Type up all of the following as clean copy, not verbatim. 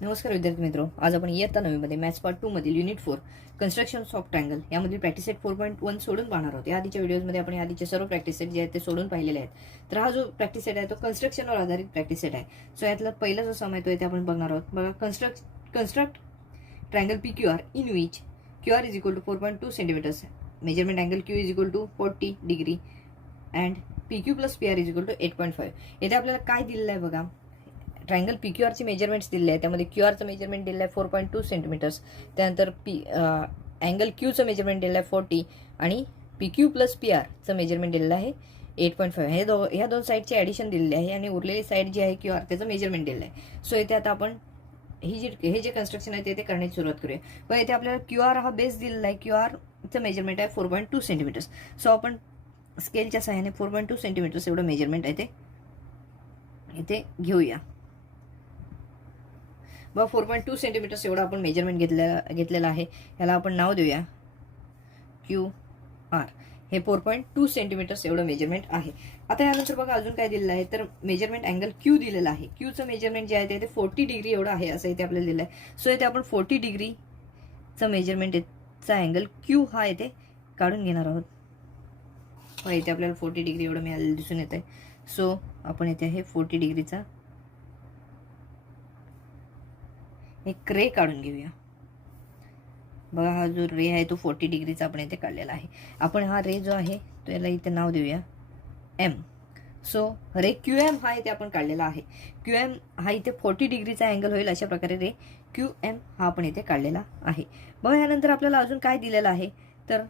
नमस्कार विद्यार्थी मित्रो, आज आपण इयत्ता 9मध्ये मॅथ्स पार्ट 2 मधील युनिट 4 कन्स्ट्रक्शन ऑफ ट्रायंगल यामधील प्रॅक्टिस सेट 4.1 सोडून पाहणार आहोत. या आधीच्या व्हिडिओमध्ये आपण आधीचे सर्व प्रॅक्टिस सेट जे आहेत ते सोडून पाहिलेले आहेत. तर हा जो प्रॅक्टिस सेट आहे तो कन्स्ट्रक्शनवर आधारित प्रॅक्टिस सेट आहे. सो यातला पहिला जो सम आहे तो इथे आपण बघणार आहोत. बघा, construct triangle PQR in which QR is equal to 4.2 centimeters, measurement angle Q is equal to 40 degree and PQ plus PR is equal to 8.5. इथे आपल्याला काय दिलेलं आहे बघा, ट्रायंगल PQR ची मेजरमेंट्स दिले आहे. त्यामध्ये QRचं मेजरमेंट दिलं आहे 4.2 सेंटीमीटर्स, त्यानंतर अँगल Qचं मेजरमेंट दिलं आहे 40 आणि PQ प्लस PRचं मेजरमेंट दिलेलं आहे 8.5. ह्या दोन साईडचे ॲडिशन दिलेले आहे आणि उरलेली साईड जी आहे QR त्याचं मेजरमेंट दिलं आहे. सो इथे आता आपण हे जे कन्स्ट्रक्शन आहे ते करण्याची सुरुवात करूया. पण इथे आपल्याला QR हा बेस दिलेला आहे. QRचं मेजरमेंट आहे 4.2 सेंटीमीटर्स. सो आपण स्केलच्या सहाय्याने 4.2 सेंटीमीटर्स एवढं मेजरमेंट आहे ते इथे घेऊया. बघा, 4.2 सेंटीमीटर्स एवढं आपण मेजरमेंट घेतलेलं आहे. याला आपण नाव देऊया QR. हे 4.2 सेंटीमीटर्स एवढं मेजरमेंट आहे. आता यानंतर बघा अजून काय दिलेलं आहे, तर मेजरमेंट अँगल Q दिलेला आहे. Qचं मेजरमेंट जे आहे ते 40 डिग्री एवढं आहे असं इथे आपल्याला दिलं आहे. सो इथे आपण 40 डिग्रीचं मेजरमेंटचा अँगल Q हा इथे काढून घेणार आहोत. इथे आपल्याला 40 डिग्री एवढं मिळालेलं दिसून येत आहे. सो आपण इथे हे 40 डिग्रीचा एक रे काढून घेऊया. बघा, हा जो रे आहे तो 40 डिग्रीचा आपण इथे काढलेला आहे. आपण हा रे जो आहे तो याला इथे नाव देऊया M. सो रे QM हा इथे आपण काढलेला आहे. QM हा इथे 40 डिग्रीचा अँगल होईल अशा प्रकारे रे QM हा आपण इथे काढलेला आहे. बघा, यानंतर आपल्याला अजून काय दिलेलं आहे, तर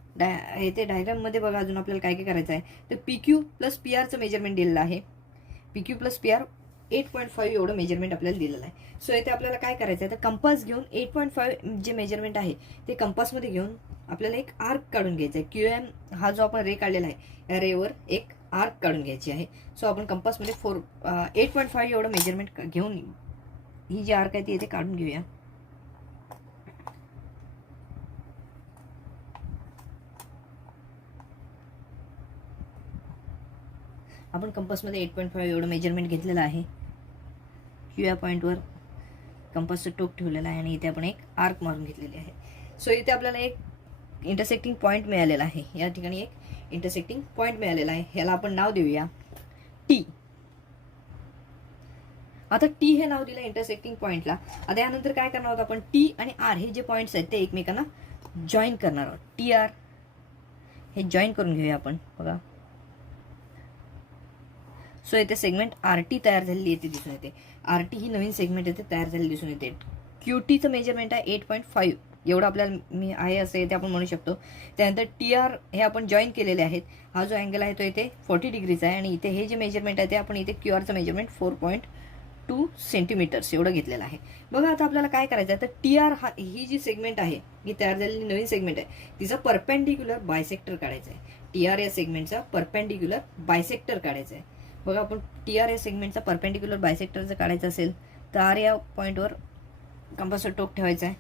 इथे डायग्राममध्ये बघा अजून आपल्याला काय काय करायचं आहे, तर PQ प्लस PRचं मेजरमेंट दिलेलं आहे. PQ प्लस PR 8.5 एवढं मेजरमेंट आपल्याला दिलेलं आहे. सो इथे आपल्याला काय करायचं आहे, तर कंपास घेऊन 8.5 जे मेजरमेंट आहे ते कंपासमध्ये घेऊन आपल्याला एक आर्क काढून घ्यायचा आहे. QM हा जो आपण रे काढलेला आहे या रेवर एक आर्क काढून घ्यायची आहे. सो आपण कंपासमध्ये 8.5 एवढं मेजरमेंट घेऊन ही जी आर्क आहे ती इथे काढून घेऊया. आपण कंपासमध्ये 8.5 एवढं मेजरमेंट घेतलेलं आहे. Q या पॉईंटवर कंपासचं टोक ठेवलेलं आहे आणि इथे आपण एक आर्क मारून घेतलेली आहे. सो इथे आपल्याला एक इंटरसेक्टिंग पॉईंट मिळालेला आहे. या ठिकाणी एक इंटरसेक्टिंग पॉईंट मिळालेला आहे. ह्याला आपण नाव देऊया T. आता T हे नाव दिलं इंटरसेक्टिंग पॉईंटला. आता यानंतर काय करणार आहोत आपण, T आणि R हे जे पॉईंट्स आहेत ते एकमेकांना जॉईन करणार आहोत. TR हे जॉईन करून घेऊया आपण. बघा, सो इथे सेगमेंट RT तयार झालेली येते दिसून येते. RT ही नवीन सेगमेंट येते तयार झालेली दिसून येते. QTचं मेजरमेंट आहे 8.5 एवढं आपल्याला मी आहे असं इथे आपण म्हणू शकतो. त्यानंतर TR हे आपण जॉईन केलेले आहेत. हा जो अँगल आहे तो इथे 40 डिग्रीचा आहे आणि इथे हे जे मेजरमेंट आहे ते आपण इथे QRचं मेजरमेंट 4.2 सेंटीमीटर्स एवढं घेतलेलं आहे. बघा, आता आपल्याला काय करायचं आहे, तर TR ही जी सेगमेंट आहे ही तयार झालेली नवीन सेगमेंट आहे तिचा परपेंडिक्युलर बायसेक्टर काढायचा आहे. TR या सेगमेंटचा परपेंडिक्युलर बायसेक्टर काढायचा आहे. बघा, आपण TR या सेगमेंटचा परपेंडिक्युलर बायसेक्टर जर काढायचं असेल तर R या पॉईंटवर कंपासवर टोक ठेवायचा आहे.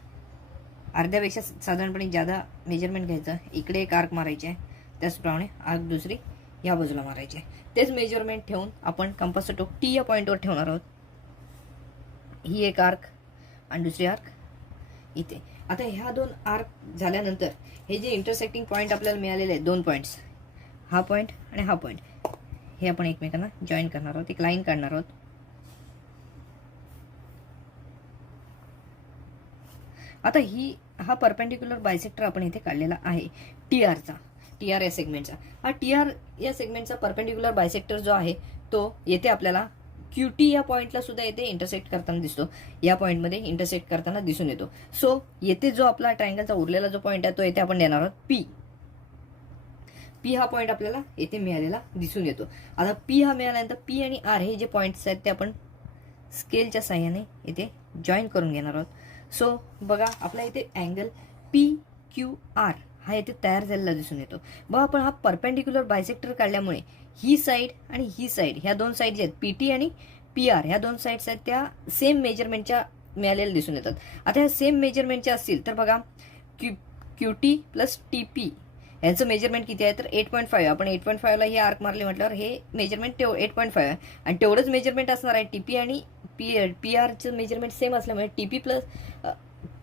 अर्ध्यापेक्षा साधारणपणे जादा मेजरमेंट घ्यायचं. इकडे एक आर्क मारायचे आहे, त्याचप्रमाणे आर्क दुसरी या बाजूला मारायचे आहे. तेच मेजरमेंट ठेवून आपण कंपासचं टोक T या पॉईंटवर ठेवणार आहोत. ही एक आर्क आणि दुसरी आर्क इथे. आता ह्या दोन आर्क झाल्यानंतर हे जे इंटरसेक्टिंग पॉईंट आपल्याला मिळालेले आहेत, दोन पॉईंट्स, हा पॉईंट आणि हा पॉईंट, हे आपण एकमेकांना जॉईन करणार आहोत. एक लाईन काढणार आहोत. आता हा परपेंडिक्युलर बायसेक्टर आपण इथे काढलेला आहे TR या सेगमेंटचा. हा TR या सेगमेंटचा परपेंडिक्युलर बायसेक्टर जो आहे तो येथे आपल्याला QT या पॉईंटला सुद्धा येथे इंटरसेक्ट करताना दिसतो. या पॉईंटमध्ये इंटरसेक्ट करताना दिसून येतो. सो येथे जो आपला ट्रायंगलचा उरलेला जो पॉईंट आहे तो येथे आपण देणार आहोत P हा पॉईंट आपल्याला येथे मिळालेला दिसून येतो. आता P हा मिळाल्यानंतर P आणि R हे जे पॉईंट्स आहेत ते आपण स्केलच्या साह्याने इथे जॉईन करून घेणार आहोत. सो बघा, आपला इथे अँगल PQR हा इथे तयार झालेला दिसून येतो. बघा, आपण हा परपेंडिक्युलर बायसेक्टर काढल्यामुळे ही साईड आणि ही साईड ह्या दोन साईड जे आहेत PT आणि PR ह्या दोन साईड्स आहेत त्या सेम मेजरमेंटच्या मिळालेल्या दिसून येतात. आता ह्या सेम मेजरमेंटच्या असतील तर बघा, QT प्लस TP यांचं मेजरमेंट किती आहे, तर 8.5. आपण 8.5 ला हे आर्क मारले म्हटल्यावर हे मेजरमेंट 8.5 आहे आणि तेवढंच मेजरमेंट असणार आहे TP आणि पी आरचं मेजरमेंट सेम असल्यामुळे TP plus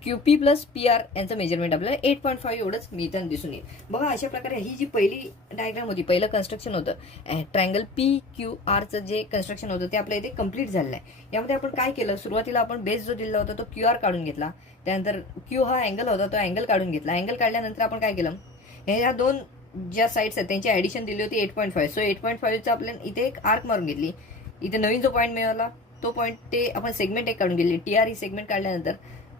QP plus P R यांचं मेजरमेंट आपल्याला 8.5 एवढंच मिळताना दिसून येईल. बघा अशा प्रकारे ही जी पहिली डायग्राम होती, पहिलं कन्स्ट्रक्शन होतं ट्रायंगल पी क्यू आरचं जे कन्स्ट्रक्शन होतं ते आपल्या इथे कम्प्लीट झालेलं आहे. यामध्ये आपण काय केलं, सुरुवातीला आपण बेस जो दिला होता तो क्यू आर काढून घेतला. त्यानंतर क्यू हा अँगल होता तो अँगल काढून घेतला. अँगल काढल्यानंतर आपण काय केलं, ह्या दोन ज्या साईड्स आहेत त्यांची ऍडिशन दिली होती 8.5. सो 8.5चं आपल्याला इथे एक आर्क मारून घेतली. इथे नवीन जो पॉईंट मिळाला तो पॉईंट ते आपण सेगमेंट एक काढून घेतली. टीआर ही सेगमेंट काढल्यानंतर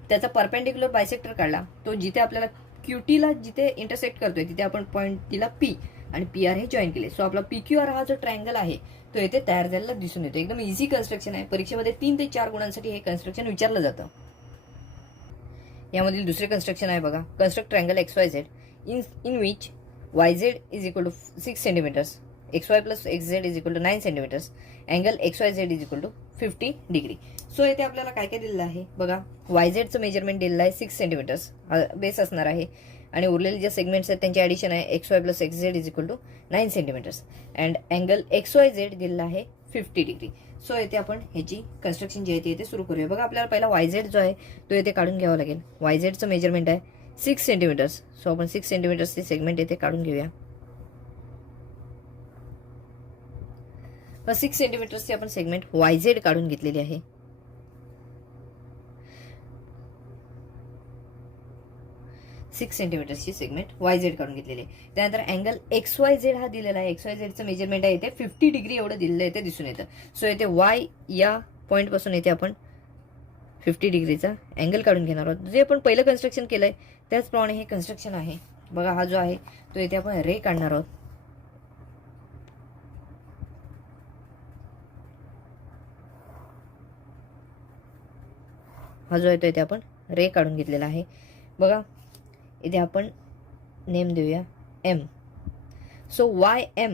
त्याचा परपेंडिक्युलर बायसेक्टर काढला. तो जिथे आपल्याला क्यूटीला जिथे इंटरसेक्ट करतोय तिथे आपण पॉईंट दिला पी आणि पी आर हे जॉईन केले. सो आपला पी क्यू आर हा जो ट्रायंगल आहे तो येथे तयार झालेला दिसून येतो. एकदम इझी कन्स्ट्रक्शन आहे. परीक्षेमध्ये 3 ते 4 गुणांसाठी हे कन्स्ट्रक्शन विचारलं जातं. यामधील दुसरे कन्स्ट्रक्शन आहे बघा, construct triangle XYZ in which YZ is equal to 6 centimetres, XY plus XZ is equal to 9 centimetres, angle XYZ is equal to 50 degree. So येथे आपल्याला काय काय दिलेलं आहे बघा, YZचं मेजरमेंट दिलेलं आहे 6 सेंटीमीटर्स बेस असणार आहे आणि उरलेले जे सेगमेंट्स आहेत त्यांची ॲडिशन आहे XY plus XZ is equal to 9 centimetres and angle XYZ दिलेला आहे 50 डिग्री. सो येथे आपण ह्याची कन्स्ट्रक्शन जे आहे ते सुरू करूया. बघा आपल्याला पहिला YZ जो आहे तो येथे काढून घ्यावा लागेल. YZचं मेजरमेंट आहे 6 सेंटीमीटर्स. सो आपण 6 सेंटीमीटर्सचे सेगमेंट येथे काढून घेऊया. 6 सेंटीमीटर्सचे आपण सेगमेंट YZ काढून घेतलेली आहे. सिक्स सेंटीमीटरची सेगमेंट YZ काढून घेतलेली आहे. त्यानंतर अँगल XYZ हा दिलेला आहे. XYZचं मेजरमेंट आहे इथे 50 डिग्री एवढं दिलेलं आहे ते दिसून येतं. सो येथे Y या पॉईंट पासून येथे आपण 50 डिग्रीचा अँगल काढून घेणार आहोत. जे आपण पहिलं कन्स्ट्रक्शन केलंय त्याचप्रमाणे हे कन्स्ट्रक्शन आहे. बघा हा जो आहे तो येथे आपण रे काढणार आहोत. हा जो आहे तो इथे आपण रे काढून घेतलेला आहे. बघा इथे आपण नेम देऊया M. सो YM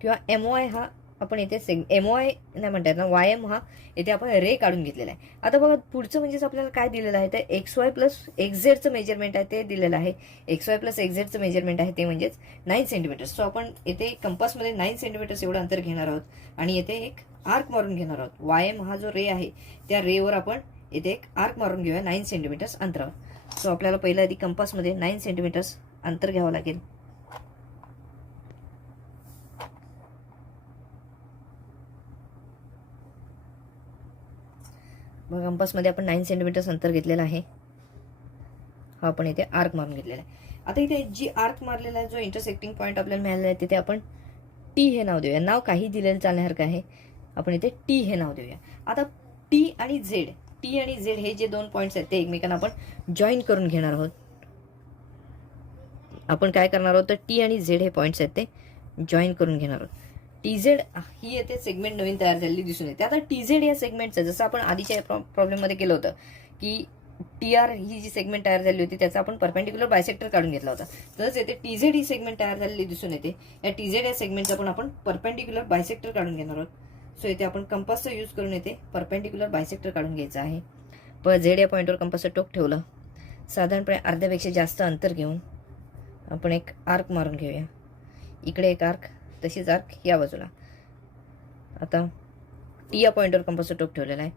किंवा MY हा आपण इथे MY नाही म्हणतात ना, YM हा इथे आपण रे काढून घेतलेला आहे. आता बघा पुढचं म्हणजेच आपल्याला काय दिलेलं आहे तर XY प्लस XZचं मेजरमेंट आहे ते दिलेलं आहे. XY प्लस XZचं मेजरमेंट आहे ते म्हणजेच 9 सेंटीमीटर. सो आपण येथे कंपासमध्ये 9 सेंटीमीटर्स एवढं अंतर घेणार आहोत आणि येथे एक आर्क मारून घेणार आहोत. YM हा जो रे आहे त्या रेवर आपण इथे एक आर्क मारून घेऊया 9 सेंटीमीटर्स अंतरावर. सो आपल्याला पहिलं आधी कंपासमध्ये 9 सेंटीमीटर्स अंतर घ्यावं लागेल. मग कंपासमध्ये आपण 9 सेंटीमीटर्स अंतर घेतलेलं आहे. हा आपण इथे आर्क मारून घेतलेला आहे. आता इथे जी आर्क मारलेला आहे जो इंटरसेक्टिंग पॉईंट आपल्याला मिळालेला आहे तिथे आपण टी हे नाव देऊया. नाव काही दिलेलं चालण्यासारखं आहे. आपण इथे टी हे नाव देऊया. आता टी आणि झेड हे जे दोन पॉईंट्स आहेत ते एकमेकांना आपण जॉईन करून घेणार आहोत. आपण काय करणार आहोत तर टी आणि झेड हे पॉईंट्स आहेत ते जॉईन करून घेणार आहोत. TZ ही येथे सेगमेंट नवीन तयार झालेली दिसून येते. आता TZ या सेगमेंटचं जसं आपण आधीच्या प्रॉब्लेममध्ये केलं होतं की TR ही जी सेगमेंट तयार झाली होती त्याचा आपण परपेंडिक्युलर बायसेक्टर काढून घेतला होता. तसंच येथे TZ ही सेगमेंट तयार झालेली दिसून येते. या TZ या सेगमेंटचा पण आपण परपेंडिक्युलर बायसेक्टर काढून घेणार आहोत. सो येथे आपण कंपासचा यूज करून येथे परपेंडिक्युलर बायसेक्टर काढून घ्यायचा आहे. पण झेड या पॉईंटवर कंपासचं टोक ठेवलं. साधारणपणे अर्ध्यापेक्षा जास्त अंतर घेऊन आपण एक आर्क मारून घेऊया. इकडे एक आर्क, तशीच आर्क या बाजूला. आता टी या पॉईंटवर कंपासचं टोक ठेवलेला आहे.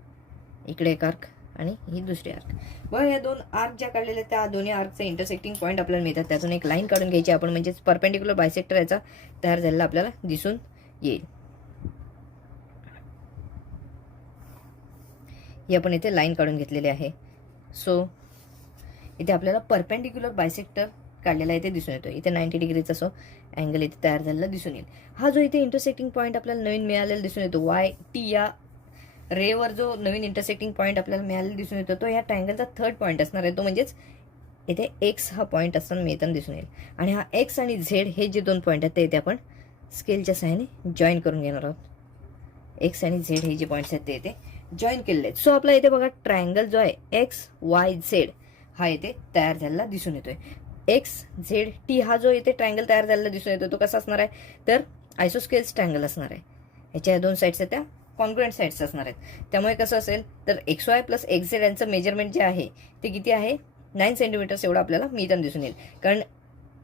इकडे एक आर्क आणि ही दुसरी आर्क. बघा या दोन आर्क ज्या काढलेल्या त्या दोन्ही आर्कचे इंटरसेक्टिंग पॉईंट आपल्याला मिळतात. त्यातून एक लाईन काढून घ्यायची आपण, म्हणजेच परपेंडिक्युलर बायसेक्टर याचा तयार झालेला आपल्याला दिसून येईल. ही आपण इथे लाईन काढून घेतलेली आहे. सो इथे आपल्याला परपेंडिक्युलर बायसेक्टर काढलेला इथे दिसून येतो. इथे 90 डिग्रीचा सो अँगल इथे तयार झालेला दिसून येईल. हा जो इथे इंटरसेक्टिंग पॉईंट आपल्याला नवीन मिळालेला दिसून येतो YT या रेवर जो नवीन इंटरसेक्टिंग पॉईंट आपल्याला मिळालेला दिसून येतो तो या ट्रायंगलचा थर्ड पॉईंट असणार आहे. तो म्हणजेच इथे X हा पॉईंट असताना मिळताना दिसून येईल. आणि हा X आणि Z हे जे दोन पॉईंट आहेत ते इथे आपण स्केलच्या सहाय्याने जॉईन करून घेणार आहोत. X आणि Z हे जे पॉईंट्स आहेत ते इथे जॉईन केलेले आहेत. सो आपला इथे बघा ट्रायंगल जो आहे XYZ हा इथे तयार झालेला दिसून येतोय. XZT हा जो इथे ट्रायंगल तयार झालेला दिसून येतो तो कसा असणार आहे तर आयसोस्केल्स ट्रायंगल असणार आहे. ह्याच्या दोन साईड्स आहेत त्या कॉन्ग्रुएंट साईड्स असणार आहेत. त्यामुळे कसं असेल तर XY प्लस XZ यांचं मेजरमेंट जे आहे ते किती आहे 9 सेंटीमीटर्स एवढं आपल्याला मिळताना दिसून येईल. कारण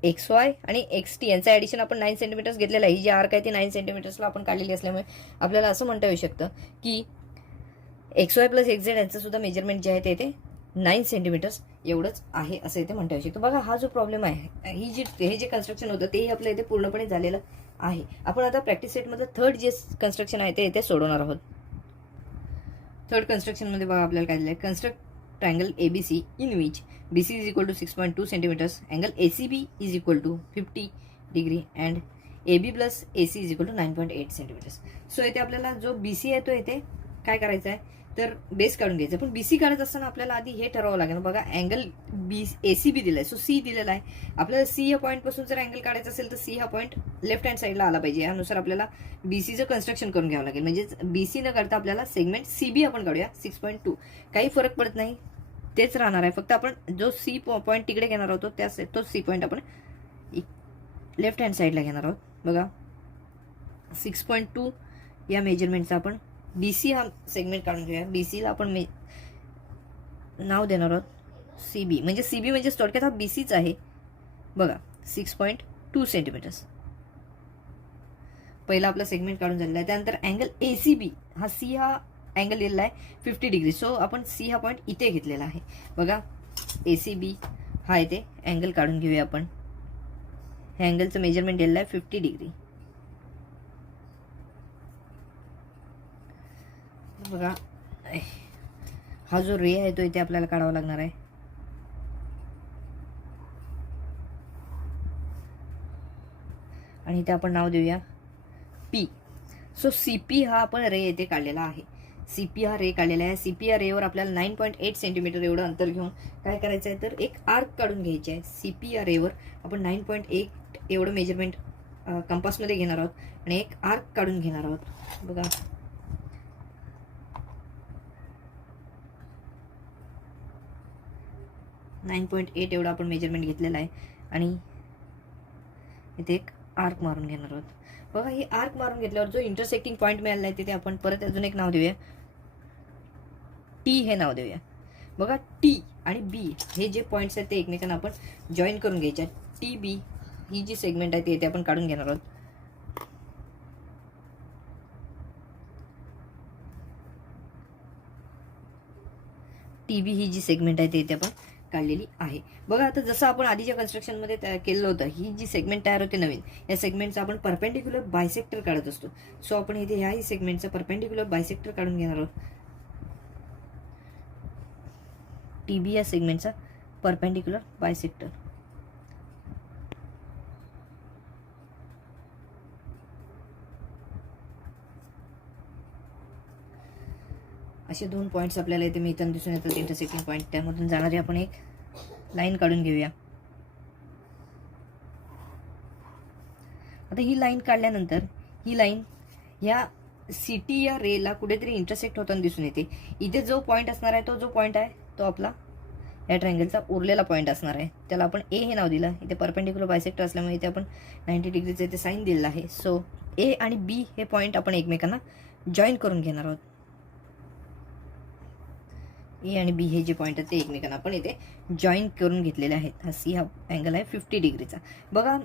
XY आणि XT यांचं ॲडिशन आपण 9 सेंटीमीटर्स घेतलेलं आहे. ही जी आर्क आहे ती 9 सेंटीमीटर्सला आपण काढलेली असल्यामुळे आपल्याला असं म्हणता येऊ शकतं की XY प्लस XZ यांचं सुद्धा मेजरमेंट जे आहे ते येते 9 सेंटीमीटर्स एवढंच आहे असं इथे म्हणता येऊ शकतो. बघा हा जो प्रॉब्लेम आहे, हे जे कन्स्ट्रक्शन होतं तेही आपलं इथे पूर्णपणे झालेलं आहे. आपण आता प्रॅक्टिस सेटमध्ये थर्ड जे कन्स्ट्रक्शन आहे ते इथे सोडवणार आहोत. थर्ड कन्स्ट्रक्शनमध्ये बघा आपल्याला काय दिलं आहे, construct triangle ABC in which BC is equal to 6.2 centimetres, angle ACB is equal to 50 degree and AB plus AC is equal to 9.8 centimetres. So इथे आपल्याला जो BC आहे तो इथे काय करायचा आहे तर बेस काढून घ्यायचं. पण BC काढत असताना आपल्याला आधी हे ठरवावं लागेल. बघा अँगल ACB दिलाय, सो C दिलेला आहे. आपल्याला C या पॉईंट पासून जर अँगल काढायचा असेल तर C हा पॉईंट लेफ्ट हँड साईडला आला पाहिजे. यानुसार आपल्याला BCचं कन्स्ट्रक्शन करून घ्यावं लागेल. म्हणजे BC न करता आपल्याला सेगमेंट CB आपण काढूया 6.2. काही फरक पडत नाही, तेच राहणार आहे. फक्त आपण जो C पॉईंट तिकडे घेणार आहोत तो C पॉईंट आपण लेफ्ट हँड साईडला घेणार आहोत. बघा 6.2 या मेजरमेंटचा आपण BC हा सेगमेंट काढून घेऊया. BC ला आपण नाव देणार आहोत CB. म्हणजे CB म्हणजे थोडक्यात हा BCच आहे. बघा 6.2 सेंटीमीटर्स पहिला आपला सेगमेंट काढून झालेला आहे. त्यानंतर अँगल ACB हा C हा अँगल दिलेला आहे 50 डिग्री. सो आपण C हा पॉईंट इथे घेतलेला आहे. बघा ACB हा इथे अँगल काढून घेऊया आपण. ह्या अँगलचं मेजरमेंट दिलेलं आहे 50 डिग्री. बघा हा जो रे आहे तो इथे आपल्याला काढावा लागणार आहे. आणि इथे आपण नाव देऊया P. सो CP हा आपण रे येथे काढलेला आहे. CP हा रे काढलेला आहे. CP या रेवर आपल्याला 9.8 सेंटीमीटर एवढं अंतर घेऊन काय करायचं आहे तर एक आर्क काढून घ्यायचे आहे. CP या रेवर आपण 9.8 एवढं मेजरमेंट कंपासमध्ये घेणार आहोत आणि एक आर्क काढून घेणार आहोत. बघा .8 एवढा आपण मेजरमेंट घेतलेला आहे आणि इथे एक आर्क मारून घेणार आहोत. बघा ही आर्क मारून घेतल्यावर जो इंटरसेक्टिंग पॉईंट मिळाला आहे तिथे आपण परत अजून एक नाव देऊया, T हे नाव देऊया. बघा T आणि B हे जे पॉईंट्स आहेत ते एकमेकांना आपण जॉईन करून घ्यायचे. TB ही जी सेगमेंट आहे ती इथे आपण काढून घेणार आहोत. TB ही जी सेगमेंट आहे ते इथे आपण काढलेली आहे. बघा आता जसं आपण आधीच्या कन्स्ट्रक्शनमध्ये तयार केलं होतं, ही जी सेगमेंट तयार होते नवीन, या सेगमेंटचा आपण परपेंडिक्युलर बायसेक्टर काढत असतो. सो आपण इथे ह्याही सेगमेंटचा परपेंडिक्युलर बायसेक्टर काढून घेणार आहोत. TB या सेगमेंटचा परपेंडिक्युलर बायसेक्टर. असे दोन पॉईंट्स आपल्याला इथे मिळताना दिसून येतात इंटरसेक्टिंग पॉईंट. त्यामधून जाणारी आपण एक लाईन काढून घेऊया. आता ही लाईन काढल्यानंतर ही लाईन ह्या CT या रेला कुठेतरी इंटरसेक्ट होताना दिसून येते. इथे जो पॉईंट असणार आहे तो जो पॉईंट आहे तो आपला या ट्रायंगलचा उरलेला पॉईंट असणार आहे. त्याला आपण A हे नाव दिलं. इथे परपेंडिक्युलर बायसेक्टर असल्यामुळे इथे आपण 90 डिग्रीचं इथे साईन दिलेलं आहे. सो A आणि B हे पॉईंट आपण एकमेकांना जॉईन करून घेणार आहोत. A आणि B हे जे पॉईंट आहेत ते एकमेकांना आपण इथे जॉईन करून घेतलेले आहेत. हा C हा अँगल आहे 50 डिग्रीचा. बघा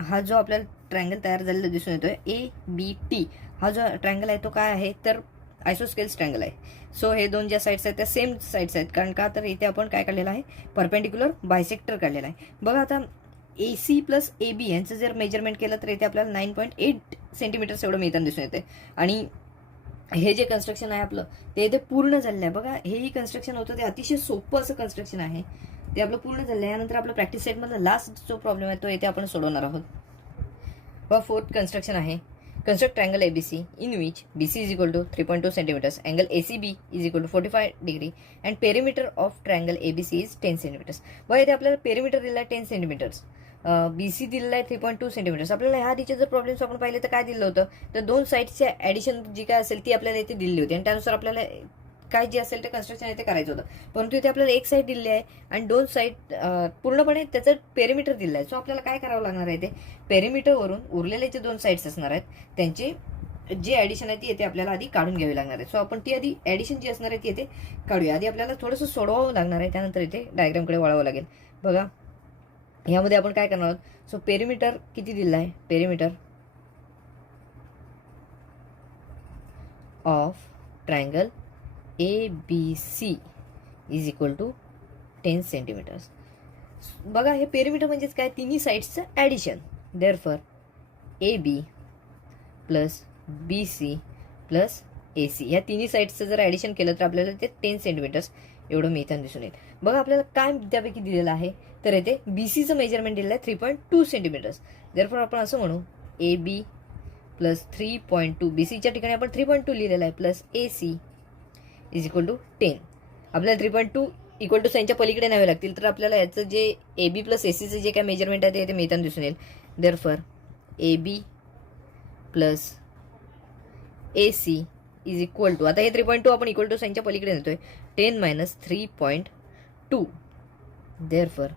हा जो आपल्याला ट्रायंगल तयार झालेला दिसून येतोय ABT हा जो ट्रायंगल आहे तो काय आहे तर आयसोस्केल्स ट्रायंगल आहे. सो हे दोन ज्या साईड्स आहेत त्या सेम साईड्स आहेत. कारण का तर इथे आपण काय काढलेलं आहे परपेंडिक्युलर बायसेक्टर काढलेला आहे. बघा आता AC प्लस AB यांचं जर मेजरमेंट केलं तर इथे आपल्याला 9.8 सेंटीमीटर्स एवढं मिळताना दिसून येते. आणि हे जे कन्स्ट्रक्शन आहे आपलं ते इथे पूर्ण झालेलं आहे. बघा हेही कन्स्ट्रक्शन होतं ते अतिशय सोपं असं कन्स्ट्रक्शन आहे, ते आपलं पूर्ण झालं आहे. यानंतर आपलं प्रॅक्टिस सेटमधला लास्ट जो प्रॉब्लेम आहे तो इथे आपण सोडवणार आहोत. व फोर्थ कन्स्ट्रक्शन आहे construct triangle ABC in which BC is equal to 3.2 centimeters, angle ACB is equal to 45 degree and perimeter of triangle ABC is 10 centimeters. व इथे आपल्याला पेरिमीटर दिलेला आहे 10 सेंटीमीटर्स, BC दिलेला आहे 3.2 सेंटीमीटर्स. आपल्याला ह्या आधीचे जर प्रॉब्लेम्स आपण पाहिले तर काय दिलं होतं तर दोन साईडच्या ॲडिशन जी काय असेल ती आपल्याला इथे दिली होती आणि त्यानुसार आपल्याला काय जे असेल ते कन्स्ट्रक्शन इथे करायचं होतं. परंतु इथे आपल्याला एक साईड दिली आहे आणि दोन साईड पूर्णपणे त्याचं पेरिमीटर दिलं आहे. सो आपल्याला काय करावं लागणार आहे ते पेरिमीटरवरून उरलेले जे दोन साईड्स असणार आहेत त्यांचे जे ॲडिशन आहे ती येथे आपल्याला आधी काढून घ्यावी लागणार आहे. सो आपण ती आधी ॲडिशन जी असणार आहे ती येथे काढूया. आधी आपल्याला थोडंसं सोडवावं लागणार आहे, त्यानंतर इथे डायग्रामकडे वळावं लागेल. बघा ह्यामध्ये आपण काय करणार आहोत. सो पेरिमीटर किती दिलं आहे, perimeter of triangle ABC is equal to 10 centimetres. बघा हे पेरिमीटर म्हणजेच काय, तिन्ही साईड्सचं addition. Therefore AB plus BC plus AC ह्या तिन्ही साईड्सचं जर ॲडिशन केलं तर आपल्याला ते 10 सेंटीमीटर्स एवढं मिळताना दिसून येईल. बघा आपल्याला काय त्यापैकी दिलेलं आहे, तर येथे BCचं मेजरमेंट दिलेलं आहे 3.2 सेंटीमीटर्स. देअरफॉर आपण असं म्हणू AB प्लस 3.2, BCच्या ठिकाणी आपण 3.2 लिहिलेलं आहे, plus AC is equal to 10. आपल्याला 3.2 इक्वल टू साईनच्या पलीकडे न्यावे लागतील, तर आपल्याला याचं जे AB प्लस ACचं जे काय मेजरमेंट आहे ते मिळताना दिसून येईल. Therefore AB plus AC is equal to, आता हे 3.2 आपण इक्वल टू साईनच्या पलीकडे नेतोय, 10 minus 3.2. Therefore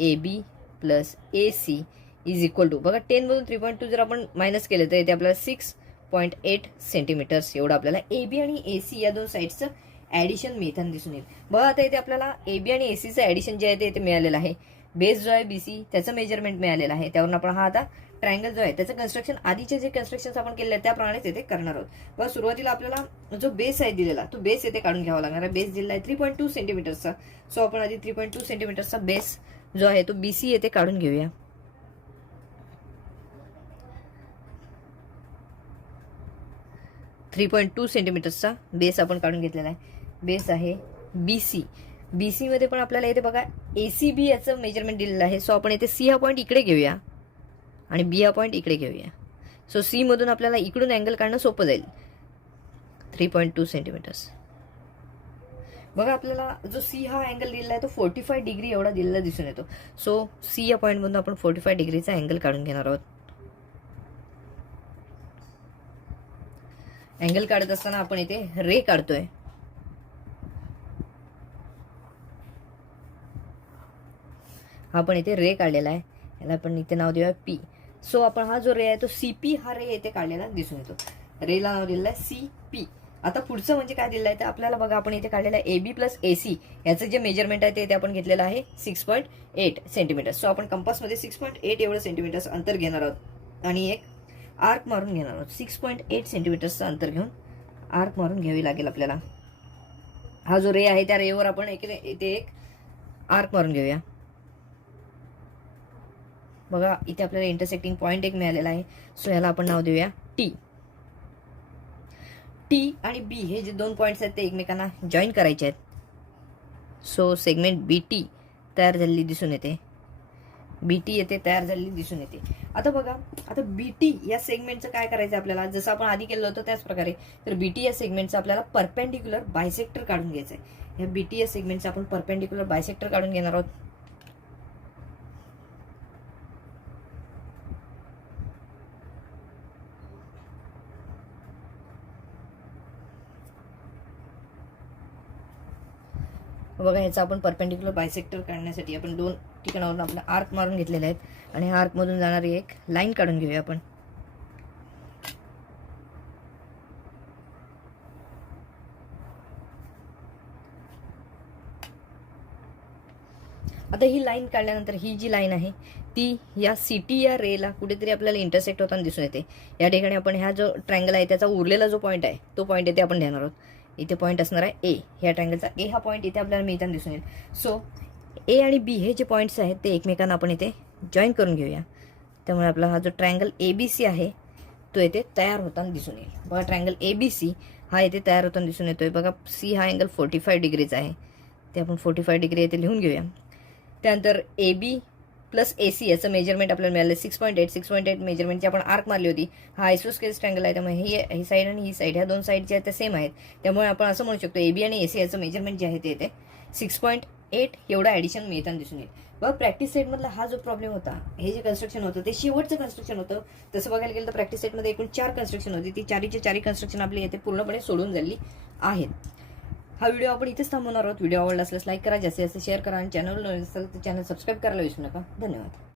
AB plus AC is equal to, बघा 10 मधून 3.2 जर आपण मायनस केलं तर इथे आपल्याला 6.8 सेंटीमीटर्स एवढं आपल्याला AB आणि AC या दोन साईड्सचं ॲडिशन मिळताना दिसून येईल. बघा आता इथे आपल्याला AB आणि ACचं ॲडिशन जे आहे ते इथे मिळालेलं आहे. बेस जो आहे BC त्याचं मेजरमेंट मिळालेलं आहे. त्यावरून आपण हा आता ट्रायंगल जो आहे त्याचं कन्स्ट्रक्शन आधीचे जे कन्स्ट्रक्शन आपण केले त्याप्रमाणेच येथे करणार आहोत. बघा सुरुवातीला आपल्याला जो बेस आहे दिलेला तो बेस येथे काढून घ्यावा लागणार आहे. बेस दिलेला आहे 3.2 सेंटीमीटरचा. सो आपण आधी 3.2 सेंटीमीटरचा बेस जो आहे तो BC येथे काढून घेऊया. .2 सेंटीमीटरचा बेस आपण काढून घेतलेला आहे. बेस आहे BC. BC मध्ये पण आपल्याला इथे बघा ACB याचं मेजरमेंट दिलेलं आहे. सो आपण इथे C हा पॉईंट इकडे घेऊया आणि B हा पॉईंट इकडे घेऊया. सो C मधून आपल्याला इकडून अँगल काढणं सोपं जाईल. 3.2 सेंटीमीटर्स. बघा आपल्याला जो C हा अँगल दिलेला आहे तो 45 डिग्री एवढा दिलेला दिसून येतो. सो C या पॉईंट मधून आपण 45 डिग्रीचा अँगल काढून घेणार आहोत. अँगल काढत असताना आपण इथे रे काढतोय. आपण इथे रे काढलेला आहे, याला आपण इथे नाव देऊया P. सो आपण हा जो रे आहे तो CP हा रे येथे काढलेला दिसून येतो. रेला नाव दिलेलं आहे CP. आता पुढचं म्हणजे काय दिलेलं आहे तर आपल्याला बघा आपण इथे काढलेलं आहे AB प्लस AC याचं जे मेजरमेंट आहे ते आपण घेतलेलं आहे 6.8 सेंटीमीटर. सो आपण कंपासमध्ये 6.8 एवढं सेंटीमीटर्स अंतर घेणार आहोत आणि एक आर्क मारून घेणार आहोत. 6.8 सेंटीमीटरचं अंतर घेऊन आर्क मारून घ्यावी लागेल आपल्याला. हा जो रे आहे त्या रेवर आपण इथे एक आर्क मारून घेऊया. बघा इथे आपल्याला इंटरसेक्टिंग पॉईंट एक मिळालेला आहे. सो याला आपण नाव देऊया T. T आणि B हे जे दोन पॉईंट्स आहेत ते एकमेकांना जॉईन करायचे आहेत. सो सेगमेंट BT तयार झालेली दिसून येते. BT येथे तयार झालेली दिसून येते. आता बघा आता BT या सेगमेंटचं काय करायचं आपल्याला, जसं आपण आधी केलं होतं त्याच प्रकारे. तर BT या सेगमेंटचं आपल्याला परपेंडिक्युलर बायसेक्टर काढून घ्यायचं आहे. या BT या सेगमेंटचं आपण परपेंडिक्युलर बायसेक्टर काढून घेणार आहोत. बघा ह्याचा आपण परपेंडिक्युलर बायसेक्टर काढण्यासाठी आपण दोन ठिकाणावरून आपला आर्क मारून घेतलेले आहेत आणि आर्क मधून जाणारी एक लाईन काढून घेऊया आपण. आता ही लाईन काढल्यानंतर ही जी लाईन आहे ती या CT या रेला कुठेतरी आपल्याला इंटरसेक्ट होताना दिसून येते. या ठिकाणी आपण हा जो ट्रायंगल आहे त्याचा उरलेला जो पॉईंट आहे तो पॉईंट येथे आपण घेणार आहोत. इथे पॉईंट असणार आहे A. ह्या ट्रायंगलचा A हा पॉईंट इथे आपल्याला मिळताना दिसून येईल. सो A आणि B हे जे पॉईंट्स आहेत ते एकमेकांना आपण इथे जॉईन करून घेऊया. त्यामुळे आपला हा जो ट्रायंगल ABC आहे तो येथे तयार होताना दिसून येईल. बघा ट्रायंगल ABC हा येथे तयार होताना दिसून येतोय. बघा C हा अँगल 45 डिग्रीचा आहे, ते आपण 45 डिग्री येथे लिहून घेऊया. त्यानंतर AB प्लस AC याचं मेजरमेंट आपल्याला मिळालं 6.8 मेजरमेंटची आपण आर्क मारली होती. हा आयसोस्केल ट्रायंगल आहे, त्यामुळे ही साईड आणि ही साईड ह्या दोन साईड जे आहेत त्या सेम आहेत. त्यामुळे आपण असं म्हणू शकतो AB आणि AC याचं मेजरमेंट जे आहे ते येते 6.8 एवढं ॲडिशन मिळताना दिसून येईल. बघा प्रॅक्टिस सेटमधला हा जो प्रॉब्लेम होता, हे जे कन्स्ट्रक्शन होतं ते शेवटचं कन्स्ट्रक्शन होतं. तसं बघायला गेलं तर प्रॅक्टिस सेटमध्ये एकूण 4 कन्स्ट्रक्शन होती. ती चारी कन्स्ट्रक्शन आपली येथे पूर्णपणे सोडून झाली आहेत. हा व्हिडिओ आपण इथेच थांबवणार आहोत. व्हिडिओ आवडला असल्यास लाईक करा, जास्तीत जास्त शेअर करा आणि चॅनल नवीन असेल तर चॅनल सबस्क्राईब करायला विसरू नका. धन्यवाद.